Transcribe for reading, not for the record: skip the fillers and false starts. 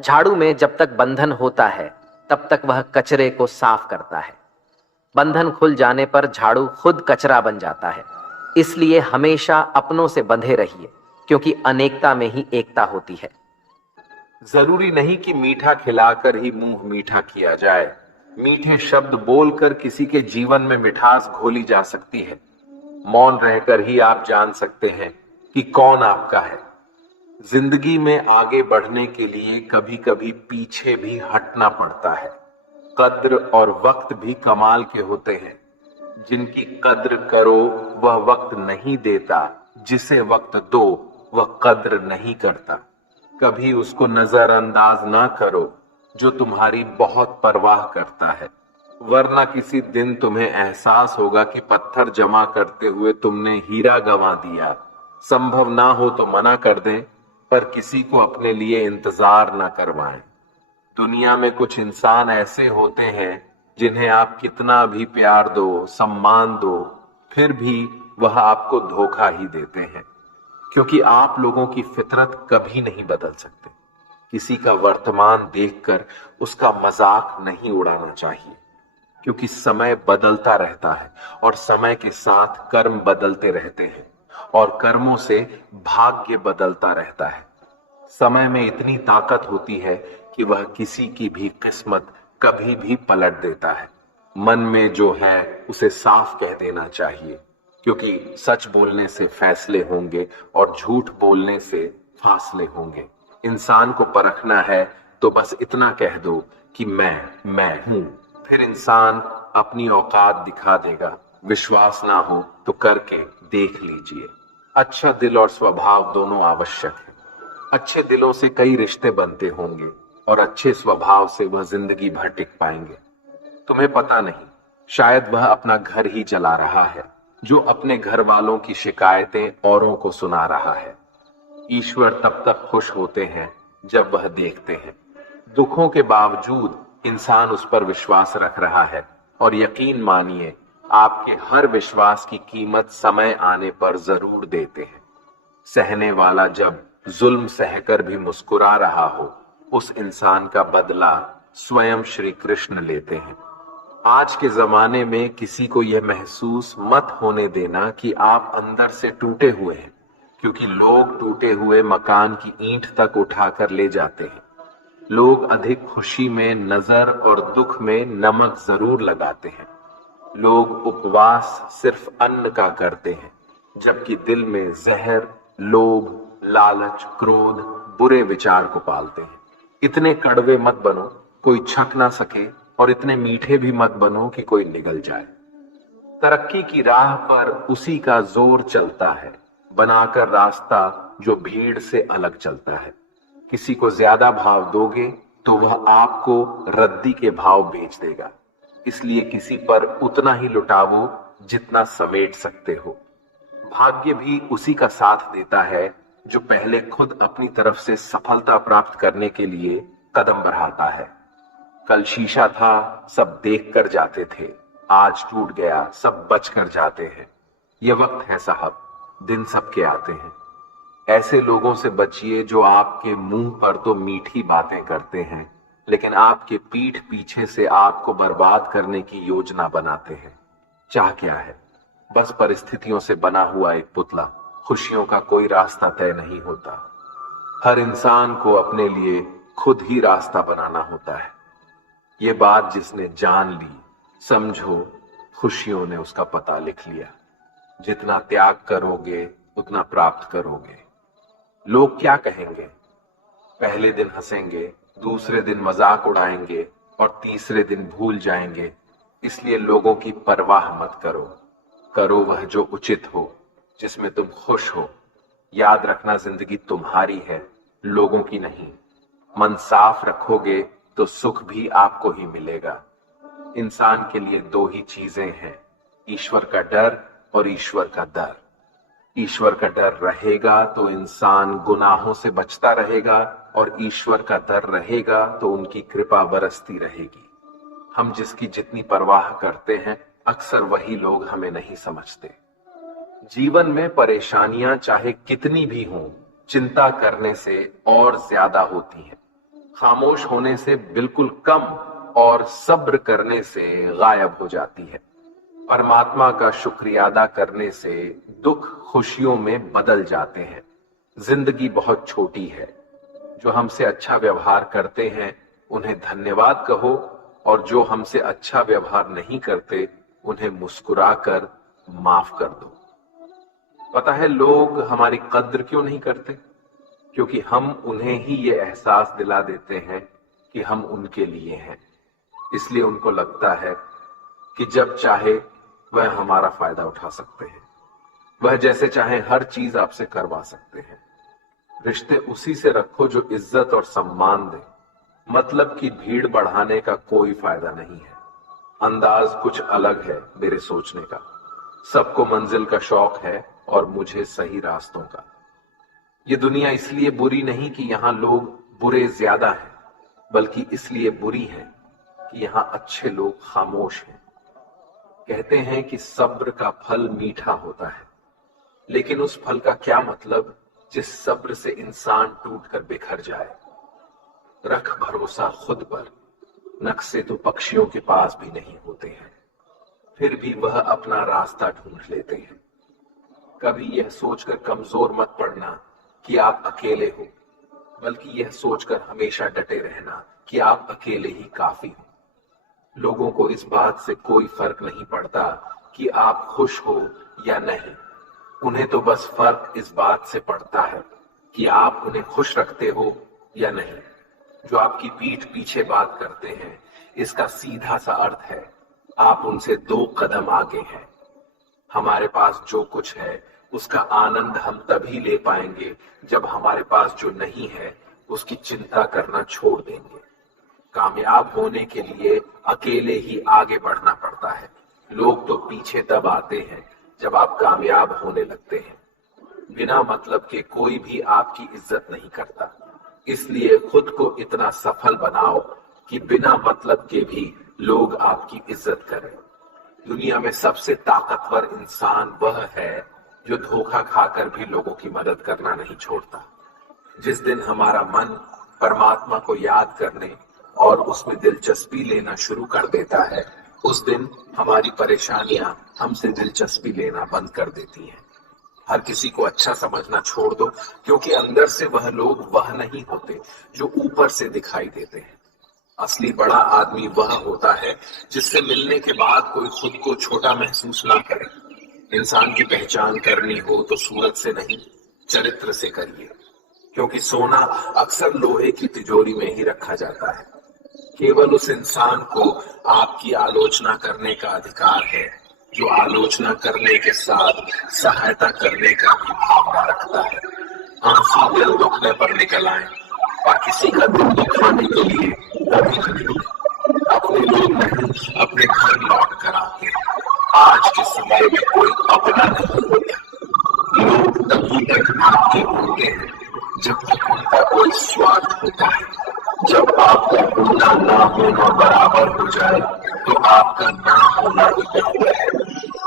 झाड़ू में जब तक बंधन होता है तब तक वह कचरे को साफ करता है। बंधन खुल जाने पर झाड़ू खुद कचरा बन जाता है। इसलिए हमेशा अपनों से बंधे रहिए, क्योंकि अनेकता में ही एकता होती है। जरूरी नहीं कि मीठा खिलाकर ही मुंह मीठा किया जाए। मीठे शब्द बोलकर किसी के जीवन में मिठास घोली जा सकती है। मौन रहकर ही आप जान सकते हैं कि कौन आपका है। जिंदगी में आगे बढ़ने के लिए कभी कभी पीछे भी हटना पड़ता है। कद्र और वक्त भी कमाल के होते हैं। जिनकी कद्र करो वह वक्त नहीं देता, जिसे वक्त दो वह कद्र नहीं करता। कभी उसको नजरअंदाज ना करो जो तुम्हारी बहुत परवाह करता है, वरना किसी दिन तुम्हें एहसास होगा कि पत्थर जमा करते हुए तुमने हीरा गंवा दिया। संभव ना हो तो मना कर दें, पर किसी को अपने लिए इंतजार ना करवाएं। दुनिया में कुछ इंसान ऐसे होते हैं जिन्हें आप कितना भी प्यार दो, सम्मान दो, फिर भी वह आपको धोखा ही देते हैं। क्योंकि आप लोगों की फितरत कभी नहीं बदल सकते। किसी का वर्तमान देखकर उसका मजाक नहीं उड़ाना चाहिए, क्योंकि समय बदलता रहता है और समय के साथ कर्म बदलते रहते हैं और कर्मों से भाग्य बदलता रहता है। समय में इतनी ताकत होती है कि वह किसी की भी किस्मत कभी भी पलट देता है। मन में जो है उसे साफ कह देना चाहिए, क्योंकि सच बोलने से फैसले होंगे और झूठ बोलने से फासले होंगे। इंसान को परखना है तो बस इतना कह दो कि मैं हूं, फिर इंसान अपनी औकात दिखा देगा। विश्वास ना हो तो करके देख लीजिए। अच्छा दिल और स्वभाव दोनों आवश्यक है। अच्छे दिलों से कई रिश्ते बनते होंगे और अच्छे स्वभाव से वह जिंदगी भर टिक पाएंगे। तुम्हें पता नहीं, शायद वह अपना घर ही चला रहा है, जो अपने घर वालों की शिकायतें औरों को सुना रहा है। ईश्वर तब तक खुश होते हैं जब वह देखते हैं दुखों के बावजूद इंसान उस पर विश्वास रख रहा है। और यकीन मानिए, आपके हर विश्वास की कीमत समय आने पर जरूर देते हैं। सहने वाला जब जुल्म सहकर भी मुस्कुरा रहा हो, उस इंसान का बदला स्वयं श्री कृष्ण लेते हैं। आज के जमाने में किसी को यह महसूस मत होने देना कि आप अंदर से टूटे हुए हैं, क्योंकि लोग टूटे हुए मकान की ईंट तक उठाकर ले जाते हैं। लोग अधिक खुशी में नजर और दुख में नमक जरूर लगाते हैं। लोग उपवास सिर्फ अन्न का करते हैं, जबकि दिल में जहर, लोभ, लालच, क्रोध, बुरे विचार को पालते हैं। इतने कड़वे मत बनो कोई छक ना सके, और इतने मीठे भी मत बनो कि कोई निगल जाए। तरक्की की राह पर उसी का जोर चलता है, बनाकर रास्ता जो भीड़ से अलग चलता है। किसी को ज्यादा भाव दोगे तो वह आपको रद्दी के भाव बेच देगा। इसलिए किसी पर उतना ही लुटावो जितना समेट सकते हो। भाग्य भी उसी का साथ देता है जो पहले खुद अपनी तरफ से सफलता प्राप्त करने के लिए कदम बढ़ाता है। कल शीशा था, सब देख कर जाते थे, आज टूट गया, सब बच कर जाते हैं। यह वक्त है साहब, दिन सबके आते हैं। ऐसे लोगों से बचिए जो आपके मुंह पर तो मीठी बातें करते हैं, लेकिन आपके पीठ पीछे से आपको बर्बाद करने की योजना बनाते हैं। चाह क्या है? बस परिस्थितियों से बना हुआ एक पुतला। खुशियों का कोई रास्ता तय नहीं होता। हर इंसान को अपने लिए खुद ही रास्ता बनाना होता है। ये बात जिसने जान ली, समझो खुशियों ने उसका पता लिख लिया। जितना त्याग करोगे उतना प्राप्त करोगे। लोग क्या कहेंगे? पहले दिन हंसेंगे, दूसरे दिन मजाक उड़ाएंगे और तीसरे दिन भूल जाएंगे। इसलिए लोगों की परवाह मत करो। करो वह जो उचित हो, जिसमें तुम खुश हो। याद रखना, जिंदगी तुम्हारी है, लोगों की नहीं। मन साफ रखोगे तो सुख भी आपको ही मिलेगा। इंसान के लिए दो ही चीजें हैं, ईश्वर का डर और ईश्वर का दर। ईश्वर का डर रहेगा तो इंसान गुनाहों से बचता रहेगा, और ईश्वर का डर रहेगा तो उनकी कृपा बरसती रहेगी। हम जिसकी जितनी परवाह करते हैं, अक्सर वही लोग हमें नहीं समझते। जीवन में परेशानियां चाहे कितनी भी हों, चिंता करने से और ज्यादा होती हैं। खामोश होने से बिल्कुल कम और सब्र करने से गायब हो जाती है। परमात्मा का शुक्रिया अदा करने से दुख खुशियों में बदल जाते हैं। जिंदगी बहुत छोटी है। जो हमसे अच्छा व्यवहार करते हैं उन्हें धन्यवाद कहो, और जो हमसे अच्छा व्यवहार नहीं करते उन्हें मुस्कुराकर माफ कर दो। पता है लोग हमारी कद्र क्यों नहीं करते? क्योंकि हम उन्हें ही ये एहसास दिला देते हैं कि हम उनके लिए हैं। इसलिए उनको लगता है कि जब चाहे वह हमारा फायदा उठा सकते हैं, वह जैसे चाहे हर चीज आपसे करवा सकते हैं। रिश्ते उसी से रखो जो इज्जत और सम्मान दे। मतलब की भीड़ बढ़ाने का कोई फायदा नहीं है। अंदाज कुछ अलग है मेरे सोचने का। सबको मंजिल का शौक है और मुझे सही रास्तों का। ये दुनिया इसलिए बुरी नहीं कि यहां लोग बुरे ज्यादा हैं, बल्कि इसलिए बुरी है कि यहां अच्छे लोग खामोश हैं। कहते हैं कि सब्र का फल मीठा होता है, लेकिन उस फल का क्या मतलब जिस सब्र से इंसान टूटकर बिखर जाए। रख भरोसा खुद पर। नक्शे तो पक्षियों के पास भी नहीं होते हैं, फिर भी वह अपना रास्ता ढूंढ लेते हैं। कभी यह सोचकर कमजोर मत पड़ना कि आप अकेले हो, बल्कि यह सोचकर हमेशा डटे रहना कि आप अकेले ही काफी हो। लोगों को इस बात से कोई फर्क नहीं पड़ता कि आप खुश हो या नहीं। उन्हें तो बस फर्क इस बात से पड़ता है कि आप उन्हें खुश रखते हो या नहीं। जो आपकी पीठ पीछे बात करते हैं, इसका सीधा सा अर्थ है आप उनसे 2 कदम आगे हैं। हमारे पास जो कुछ है उसका आनंद हम तभी ले पाएंगे जब हमारे पास जो नहीं है उसकी चिंता करना छोड़ देंगे। कामयाब होने के लिए अकेले ही आगे बढ़ना पड़ता है। लोग तो पीछे तब आते हैं जब आप कामयाब होने लगते हैं। बिना मतलब के कोई भी आपकी इज्जत नहीं करता। इसलिए खुद को इतना सफल बनाओ कि बिना मतलब के भी लोग आपकी इज्जत करें। दुनिया में सबसे ताकतवर इंसान वह है जो धोखा खाकर भी लोगों की मदद करना नहीं छोड़ता। जिस दिन हमारा मन परमात्मा को याद करने और उसमें दिलचस्पी लेना शुरू कर देता है, उस दिन हमारी परेशानियां हमसे दिलचस्पी लेना बंद कर देती हैं। हर किसी को अच्छा समझना छोड़ दो, क्योंकि अंदर से वह लोग वह नहीं होते जो ऊपर से दिखाई देते हैं। असली बड़ा आदमी वह होता है जिससे मिलने के बाद कोई खुद को छोटा महसूस ना करे। इंसान की पहचान करनी हो तो सूरत से नहीं, चरित्र से करिए, क्योंकि सोना अक्सर लोहे की तिजोरी में ही रखा जाता है। केवल उस इंसान को आपकी आलोचना करने का अधिकार है जो आलोचना करने के साथ सहायता करने का भी भावना रखता है। आंसू दिल दुखने पर निकल आए और किसी का दिल दुखाने के लिए कभी नहीं। अपने लोग नहीं, अपने घर लौट कर आते। आज के समय में कोई अपना नहीं होता। लोग तभी तक आपके होते हैं जब तक उनका कोई स्वार्थ होता है। जब आपका होना ना होना बराबर हो जाए तो आपका ना होना ही बेहतर है।